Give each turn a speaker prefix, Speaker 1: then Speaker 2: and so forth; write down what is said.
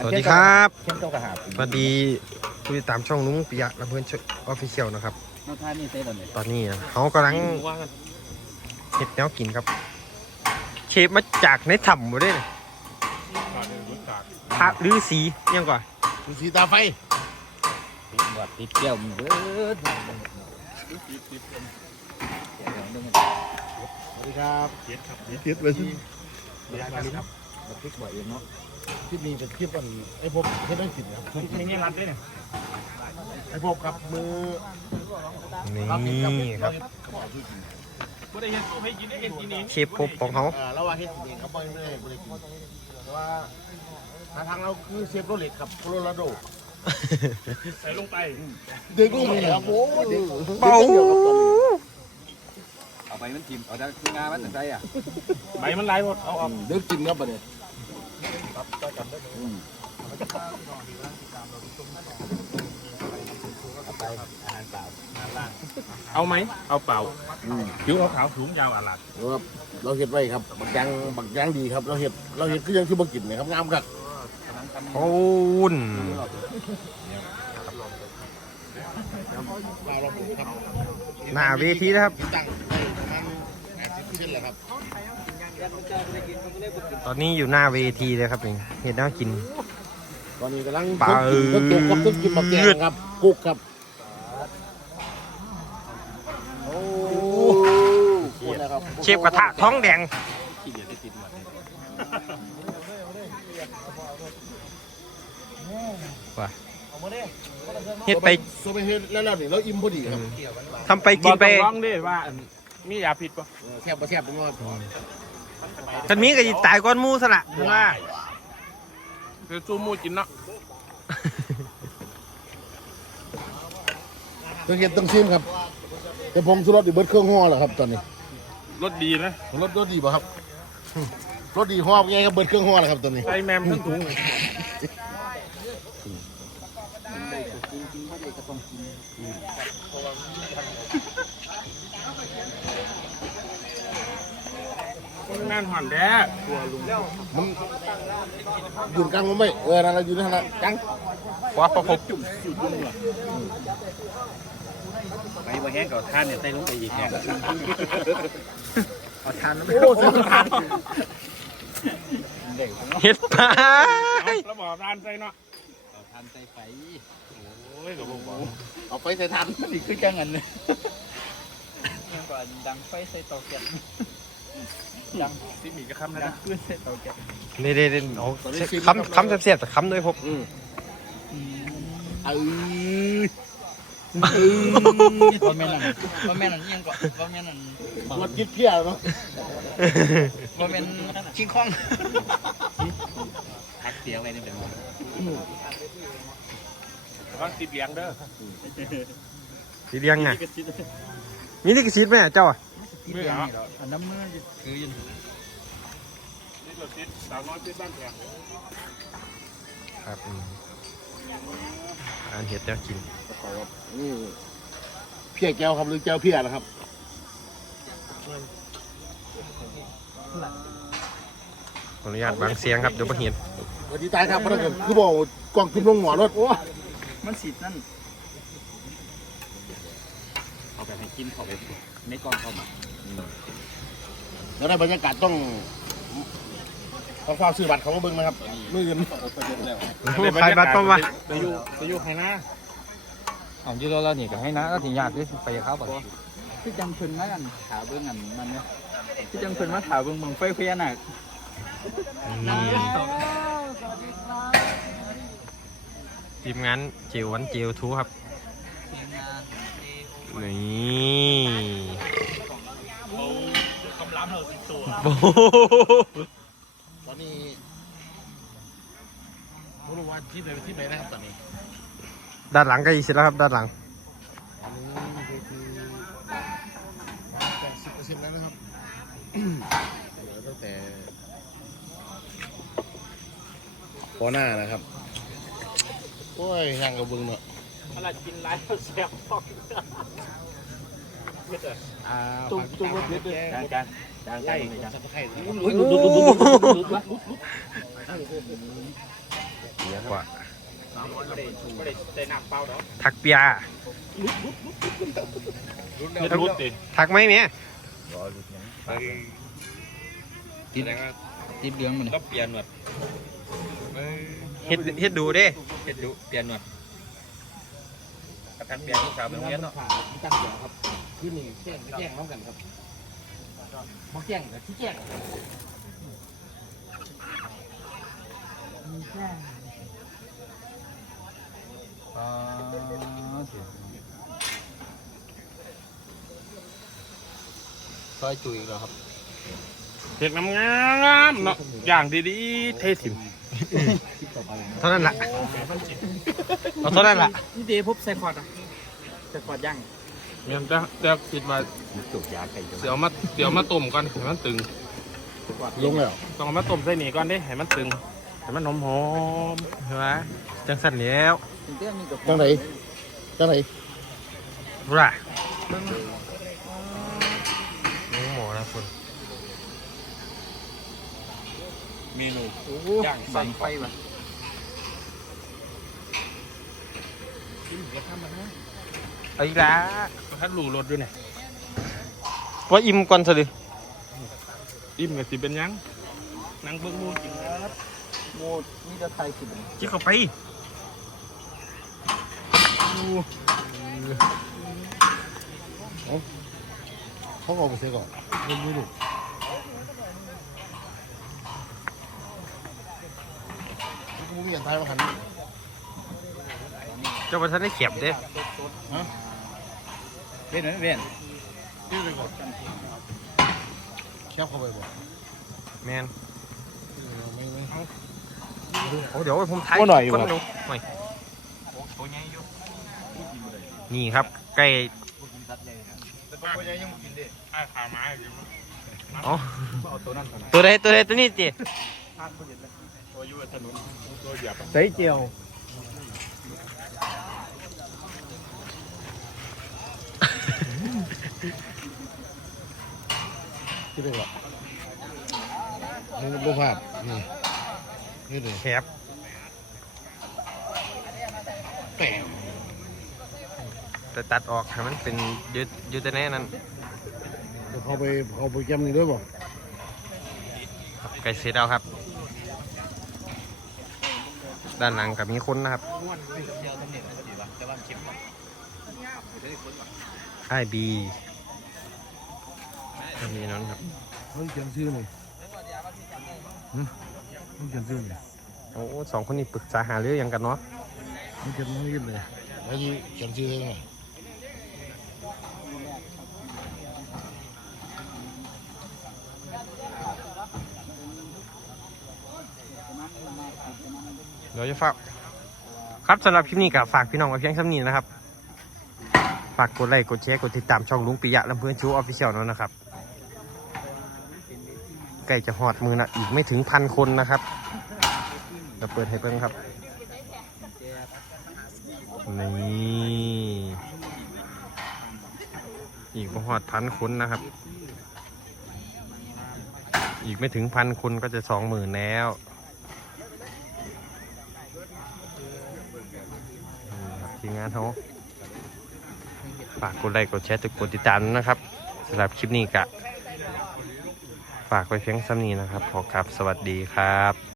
Speaker 1: สวัสดีครับ
Speaker 2: เช่นเจ้ากระหาบ
Speaker 1: สวัสดีผู้ติดตามช่องนุ้งปิยะและเพื่อนออฟฟิเชียลนะครับ
Speaker 2: น้องท่านนี่เต้นเลย
Speaker 1: ตอนนี้เขากำลังเห็ดแนวกินครับ เชฟมาจากในถ้ำมาด้วยพระฤาษียังก่อน
Speaker 3: ดูสีตาไฟ
Speaker 2: ติดหวัดติดเกี่ยวมันเบิด
Speaker 3: สวัสดีครับเจ็ดครับเจ็ดเลยครับ
Speaker 2: มาพลิกบ่อยเองเนาะ
Speaker 3: คลิปนี้เป็นคลิปอันไอ้พบเฮ็ดได้กินนะครับ
Speaker 2: นี่รัดด้วยเนี่ย
Speaker 3: ไอ้พบครับมือ
Speaker 1: นี่ครับ เชฟพบของเขา
Speaker 3: ระหว่างเฮ็ดกินเองครับบ่ได้บ่ได้กินแต่ว่าทางเราคือเชฟโรเล็กครับโคโลราโด
Speaker 4: ใส่ลงไป
Speaker 3: เด็กลูกมันครับโอ้เด็ก
Speaker 1: เป่า
Speaker 2: เอาไปมันทิมเอาได้งานมันถึงใจอ่ะ
Speaker 4: ใบมันไหลหมดเอาออก
Speaker 3: เด็กกินครับบัดนี้
Speaker 4: เอาไหมเอาเปล่าผิวขาวๆถุงยาวอะหลัด
Speaker 3: ครับเราเฮ็ดไว้ครับบักยางดีครับเราเฮ็ดคือยังที่บ่กินนะครับงามครับ
Speaker 1: โอ้น
Speaker 3: เราปลูกครับ
Speaker 1: หน้าเวทีนะครับ
Speaker 3: ตั้งประมาณ80%แหละครับ
Speaker 1: ตอนนี้อยู่หน้าเวทีเลยครับนี่เห็ดน่ากิน
Speaker 3: ตอนนี้กำลัง
Speaker 1: ปลา
Speaker 3: ต้องกินบักแกงครับกุ๊กครับโอ้นะครับ
Speaker 1: เชฟกระทะท้องแดง
Speaker 2: ขี้เดียดได้ติดหมด
Speaker 1: ว่ะเฮ็ดไป
Speaker 3: โซไปเฮ็ดแล้วนี่เราอิ่มพอดีครับ
Speaker 1: ทำไปกินไป
Speaker 4: ร้องดิว่ามียาพิษปะ
Speaker 3: แซ่บบ่แซ่บเป็นว่า
Speaker 1: กันมีก็จะตายก้อนหมูสละว่า
Speaker 4: คือจูมูกินเนาะ
Speaker 3: ต้องเฮ็ดต้องชิมครับแต่พงสุรสดิเบิดเครื่องห่อแล้วครับตอนนี้
Speaker 4: รสดีนะ
Speaker 3: รสดีป่ะครับรสดีห่อไงครับเบิดเครื่องห่อแล้วครับตอนนี้
Speaker 4: ใส่แมมทั้งถุงเลยงานหอนแด้ตัวลุง
Speaker 3: มันยืนกลางมันไม่นั่นเราอยู่นั่นละจัง
Speaker 1: ว่าประพบ
Speaker 2: ไปบ่แห้งกับท่านเนี่ยใส่ลงไปอีกแห้งเอาทานแล้วไม่
Speaker 3: โอ้เสียทาน
Speaker 2: เด็ก
Speaker 1: เฮ็ดไป
Speaker 4: แล้วบอกร้านใส่เนาะ
Speaker 2: เอาทานใส่ไฟ
Speaker 4: โอ้ยกับผมบอก
Speaker 3: เอาไปใส่ทาน
Speaker 2: นี่คือจังเงินเลยก่อนดังไฟใส่เตาแก๊สดัง
Speaker 4: ซิมีกระคำนะ
Speaker 2: ดังขึ้นใส่เตาแก๊ส
Speaker 1: นี่เอาคำเสียบแต่คำด้วยพบ
Speaker 2: ก็แม่นั่นก็แม่นั่นยังก็แม่นั่น
Speaker 3: รสกิดเพี้ยเนาะ
Speaker 2: ก็แม่นชิงคองพักเสียไว้ในเดี๋ยว
Speaker 4: วางติดเลี้ยงเด้อ
Speaker 1: สีเลี้ยงไงมีนี่กี่ซีดไหมเจ้าอ่ะ
Speaker 4: ไม่เหรอ
Speaker 2: อันน้ำมือคือยืน
Speaker 4: นี่เราติดสาวน้อยติดบ้านแถว
Speaker 1: ครับอันเห็ดแนวกิน
Speaker 3: นี่เพี้ยแก้วครับหรือแก้วเพี้ยนะครับ
Speaker 1: ขออนุญาตวางเสียงครับเดี๋ยวมาเห็น
Speaker 3: สวัสดีตายครับพนักงานคือบอกกล่องกินลงหัวรถโอ้
Speaker 2: มันสีนั่นเอาไปให้กินเขาไปในกองเข้ามา
Speaker 3: แล้วในบรรยากาศต้องฟ้าซื้อบัตรเขามาเบิ้งนะครับมือเงิน
Speaker 1: ใครบัตรเข้ามา
Speaker 4: ไปอยู่ใครนะ
Speaker 2: เอาอยู่แล้วนี่ก็ให้นะก็ถึงยากด้วยไปเขาบ่พี่จังเพิ่นมากันถาเบิ่งอันมันเนี่ยพี่จังเพิ่นมาถาเบิ่งเมืองไฟพญานาค
Speaker 1: ทีมงานเจียววันเจียวทูครับนี่
Speaker 4: กำลังเราสิตัว
Speaker 1: โอ้โห
Speaker 3: ตอนนี้ไม่รู้ว่าที่ไหนนะครับตอนนี้
Speaker 1: ด้านหลังก็อีกเสร็จแล้วครับด้านหลัง
Speaker 3: อันนี้คือ80%แล้วนะครับเหลือตั้งแต่พอหน้านะครับโอ้ยยังกับเบิ้งเนาะ
Speaker 4: อะไรกินไรเราแซ่บฟอก
Speaker 2: ตุ้มรถเด็ดเลยจานใกล้
Speaker 3: สับไข่
Speaker 2: ลุด
Speaker 1: กว่า
Speaker 4: ไม่ได้ใส่น้ำเปล่าเนาะ
Speaker 1: ทักเปีย
Speaker 4: เฮ็ดรุดดิ
Speaker 1: ทักไหมเมีย
Speaker 2: ติดติดเหลืองมัน
Speaker 4: ก็เปลี่ยนหนวด
Speaker 1: เฮ็ดดูเด้
Speaker 4: เฮ็ดดูเปลี่ยนหนวดกระทันเปลี่ยนลูกสาวเป็นเงี้ยเนาะ
Speaker 3: ตั้งเดียวครับคือหนึ่งแจ้งพร้อมกันครับมาแจ้งแต่ที่แจ้ง
Speaker 2: ซอยจุยแล้วครับ
Speaker 4: เฮ็ดงามๆเนาะอย่างดีๆเท่ถิ่ม
Speaker 1: เท่านั้นละเอาเท่านั้นละ
Speaker 2: นี่ดีปุ๊บใส่คอร์ดอ่ะใส่คอร์ดย่าง
Speaker 4: แม่นแต่คิดว่า
Speaker 2: จุกยาไก่
Speaker 4: เดี๋ยวมาต้มก่อนให้มันตึง
Speaker 3: ลงแล้ว
Speaker 4: ต้องเอามาต้มใส่นี่ก่อนเด้ให้มันตึงให้มันหอม
Speaker 1: ใช่ไหมจังสันแล้ว
Speaker 3: จังไหนจังไหน
Speaker 1: รู้ล่ะน้องหมอนะคุณ
Speaker 4: เมนูย่าง
Speaker 2: บั
Speaker 4: ใส่
Speaker 2: งไฟว่ะ
Speaker 1: เอาอีกแล้ว
Speaker 4: ถ้าหลูรสด้วยเนี่ย
Speaker 1: ว่าอิ่มก่อนสิ
Speaker 4: อิ่มกับสิเป็นยังนั่งเบิ่งมูกิน
Speaker 2: โมดนี่จะไทยกิน
Speaker 1: จิกเข้าไป
Speaker 3: เขาก็ไปเสียก่อนไม่รู้กูมีอันท้ายมาขัน
Speaker 1: เจ้าประธานได้เขียบเด้
Speaker 2: เว้นเว้น
Speaker 3: แคบเข้าไปบ่
Speaker 1: แมน
Speaker 3: ไม่
Speaker 1: โอ้เดี๋ยวผมถ่าย
Speaker 3: ว่าหน่อยอยู่
Speaker 1: คน
Speaker 3: ครับ
Speaker 1: ดูหน่อยนี่ครับใกล้
Speaker 4: ขาไม้
Speaker 1: อ๋อ
Speaker 2: เอาตัวนั้นก่อน
Speaker 1: ตัวใดตัวนี้จี
Speaker 4: ตัวอยู่ถนนตัวเหยียบ
Speaker 1: ใส่เจียว
Speaker 3: ที่เป็นหรอนี่รูปภาพนี่เลย
Speaker 1: แคบ
Speaker 3: แต่
Speaker 1: แต่ตัดออกให้มันเป็นยืดแต่แน่นั้น
Speaker 3: เดี๋ยวเขาไปแก้มนี่ด้วยบ่
Speaker 1: ไก่เสร็จแล้วครับ ด้านหลังกับมีคนนะครับค่ายบีมีนั้นครับ
Speaker 3: เฮ้ยเขียนชื่อหน่อยมึงเขียนชื่อหน่อย
Speaker 1: โอ้สองคนนี้ปรึกษาหาเรื่องยังกันเนาะ
Speaker 3: มึงเขียนไม่ยืดเลยแล้วยี่เขียนชื่อให้หน่อย
Speaker 1: เดี๋ยวจะฝากครับสำหรับคลิปนี้ก็ฝากพี่น้องไว้เพียงเท่านี้นะครับ ฝากกดไลค์กดแชร์กดติดตามช่องลุงปิยะลำเพื่อนชูออฟฟิเชียลนั่นนะครับใกล้จะหอดมือนะอีกไม่ถึง1,000 คนนะครับจะเปิดให้เพิ่งครับนี่อีกพอหอด1,000 คนนะครับ อีกไม่ถึง1,000 คนก็จะ20,000แล้วทีมงานเขาฝากกดไลค์กดแชร์กดติดตามนะครับสำหรับคลิปนี้กะฝากไว้เพียงซ้ำนี้นะครับขอครับสวัสดีครับ